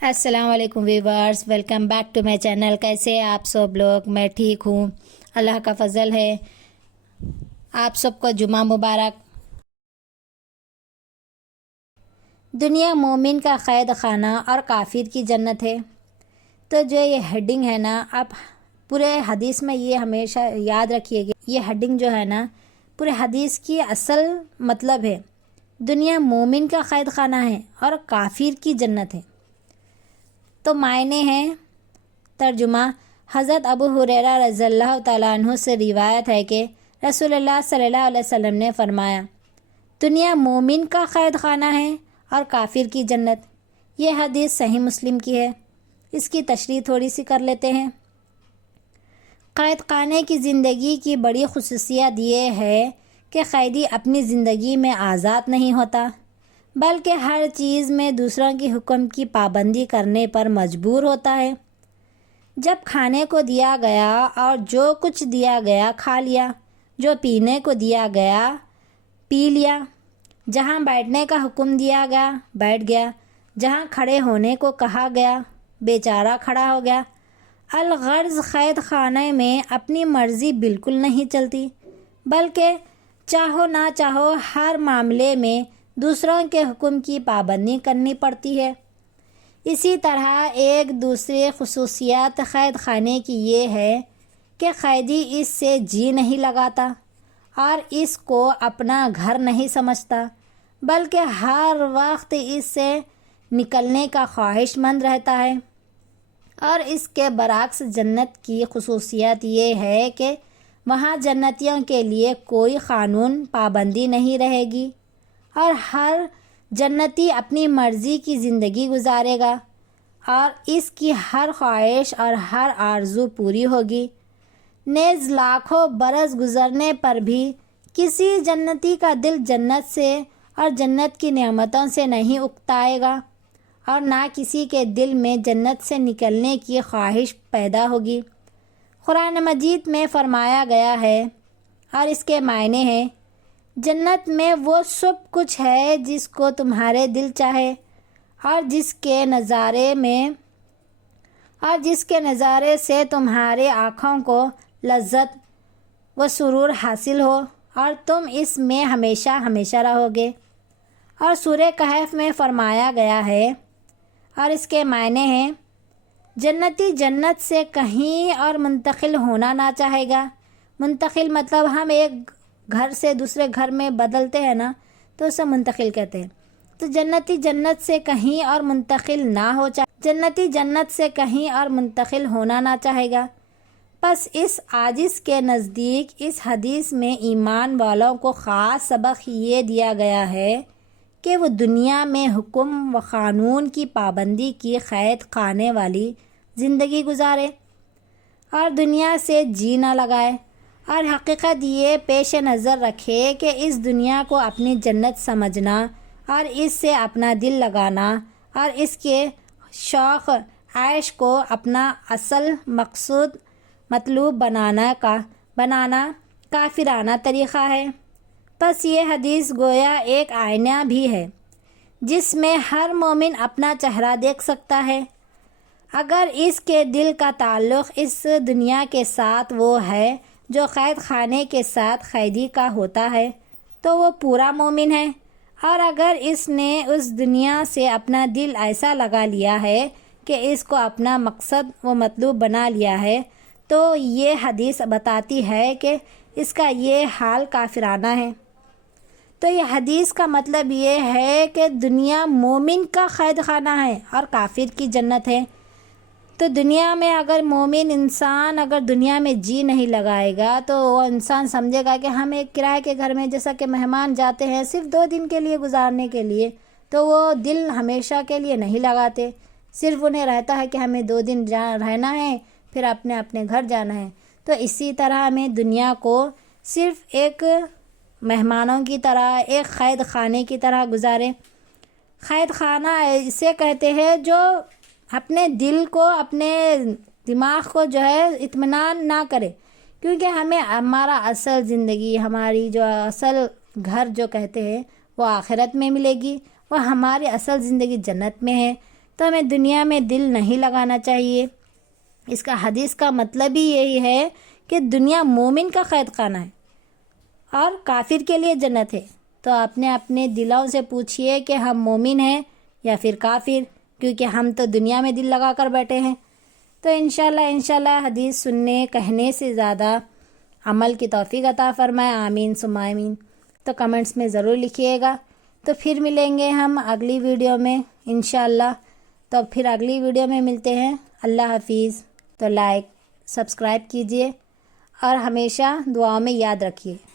السلام علیکم viewers, welcome back to my channel. کیسے ہیں آپ سب لوگ؟ میں ٹھیک ہوں، اللہ کا فضل ہے۔ آپ سب کو جمعہ مبارک۔ دنیا مومن کا قید خانہ اور کافر کی جنت ہے۔ تو جو یہ ہیڈنگ ہے نا، آپ پورے حدیث میں یہ ہمیشہ یاد رکھیے گا، یہ ہیڈنگ جو ہے نا پورے حدیث کی اصل مطلب ہے۔ دنیا مومن کا قید خانہ ہے اور کافر کی جنت ہے۔ تو معنی ہیں، ترجمہ: حضرت ابو ہریرہ رضی اللہ تعالیٰ عنہ سے روایت ہے کہ رسول اللہ صلی اللہ علیہ وسلم نے فرمایا، دنیا مومن کا قید خانہ ہے اور کافر کی جنت۔ یہ حدیث صحیح مسلم کی ہے۔ اس کی تشریح تھوڑی سی کر لیتے ہیں۔ قید خانے کی زندگی کی بڑی خصوصیت یہ ہے کہ قیدی اپنی زندگی میں آزاد نہیں ہوتا، بلکہ ہر چیز میں دوسروں کی حکم کی پابندی کرنے پر مجبور ہوتا ہے۔ جب کھانے کو دیا گیا اور جو کچھ دیا گیا کھا لیا، جو پینے کو دیا گیا پی لیا، جہاں بیٹھنے کا حکم دیا گیا بیٹھ گیا، جہاں کھڑے ہونے کو کہا گیا بیچارہ کھڑا ہو گیا۔ الغرض قید خانے میں اپنی مرضی بالکل نہیں چلتی، بلکہ چاہو نہ چاہو ہر معاملے میں دوسروں کے حکم کی پابندی کرنی پڑتی ہے۔ اسی طرح ایک دوسری خصوصیت قید خانے کی یہ ہے کہ قیدی اس سے جی نہیں لگاتا اور اس کو اپنا گھر نہیں سمجھتا، بلکہ ہر وقت اس سے نکلنے کا خواہش مند رہتا ہے۔ اور اس کے برعکس جنت کی خصوصیت یہ ہے کہ وہاں جنتیوں کے لیے کوئی قانون پابندی نہیں رہے گی اور ہر جنتی اپنی مرضی کی زندگی گزارے گا اور اس کی ہر خواہش اور ہر آرزو پوری ہوگی۔ نیز لاکھوں برس گزرنے پر بھی کسی جنتی کا دل جنت سے اور جنت کی نعمتوں سے نہیں اکتائے گا، اور نہ کسی کے دل میں جنت سے نکلنے کی خواہش پیدا ہوگی۔ قرآن مجید میں فرمایا گیا ہے اور اس کے معنی ہیں، جنت میں وہ سب کچھ ہے جس کو تمہارے دل چاہے اور جس کے نظارے سے تمہارے آنکھوں کو لذت و سرور حاصل ہو اور تم اس میں ہمیشہ ہمیشہ رہو گے۔ اور سورہ کہف میں فرمایا گیا ہے اور اس کے معنی ہیں، جنتی جنت سے کہیں اور منتقل ہونا نہ چاہے گا۔ منتقل مطلب ہم ایک گھر سے دوسرے گھر میں بدلتے ہیں نا، تو اسے منتقل کہتے ہیں۔ تو جنتی جنت سے کہیں اور منتقل ہونا نہ چاہے گا۔ پس اس عاجز کے نزدیک اس حدیث میں ایمان والوں کو خاص سبق یہ دیا گیا ہے کہ وہ دنیا میں حکم و قانون کی پابندی کی قید خانے والی زندگی گزارے اور دنیا سے جی نہ لگائے، اور حقیقت یہ پیش نظر رکھے کہ اس دنیا کو اپنی جنت سمجھنا اور اس سے اپنا دل لگانا اور اس کے شوق عیش کو اپنا اصل مقصود مطلوب بنانا کافرانہ طریقہ ہے۔ پس یہ حدیث گویا ایک آئینہ بھی ہے جس میں ہر مومن اپنا چہرہ دیکھ سکتا ہے۔ اگر اس کے دل کا تعلق اس دنیا کے ساتھ وہ ہے جو قید خانے کے ساتھ قیدی کا ہوتا ہے، تو وہ پورا مومن ہے، اور اگر اس نے اس دنیا سے اپنا دل ایسا لگا لیا ہے کہ اس کو اپنا مقصد و مطلوب بنا لیا ہے، تو یہ حدیث بتاتی ہے کہ اس کا یہ حال کافرانہ ہے۔ تو یہ حدیث کا مطلب یہ ہے کہ دنیا مومن کا قید خانہ ہے اور کافر کی جنت ہے۔ تو دنیا میں اگر مومن انسان اگر دنیا میں جی نہیں لگائے گا، تو وہ انسان سمجھے گا کہ ہم ایک کرائے کے گھر میں جیسا کہ مہمان جاتے ہیں صرف 2 دن کے لیے گزارنے کے لیے، تو وہ دل ہمیشہ کے لیے نہیں لگاتے، صرف انہیں رہتا ہے کہ ہمیں 2 دن رہنا ہے، پھر اپنے گھر جانا ہے۔ تو اسی طرح ہمیں دنیا کو صرف ایک مہمانوں کی طرح، ایک قید خانے کی طرح گزارے۔ قید خانہ اسے کہتے ہیں جو اپنے دل کو، اپنے دماغ کو جو ہے اطمینان نہ کرے، کیونکہ ہمیں ہمارا اصل زندگی، ہماری جو اصل گھر جو کہتے ہیں وہ آخرت میں ملے گی، وہ ہماری اصل زندگی جنت میں ہے۔ تو ہمیں دنیا میں دل نہیں لگانا چاہیے۔ اس کا حدیث کا مطلب ہی یہی ہے کہ دنیا مومن کا قید خانہ ہے اور کافر کے لیے جنت ہے۔ تو اپنے دلوں سے پوچھئے کہ ہم مومن ہیں یا پھر کافر، کیونکہ ہم تو دنیا میں دل لگا کر بیٹھے ہیں۔ تو انشاءاللہ حدیث سننے کہنے سے زیادہ عمل کی توفیق عطا فرمائے، آمین ثم آمین۔ تو کمنٹس میں ضرور لکھیے گا۔ تو پھر ملیں گے ہم اگلی ویڈیو میں انشاءاللہ۔ تو پھر اگلی ویڈیو میں ملتے ہیں۔ اللہ حافظ۔ تو لائک سبسکرائب کیجئے اور ہمیشہ دعاؤں میں یاد رکھیے۔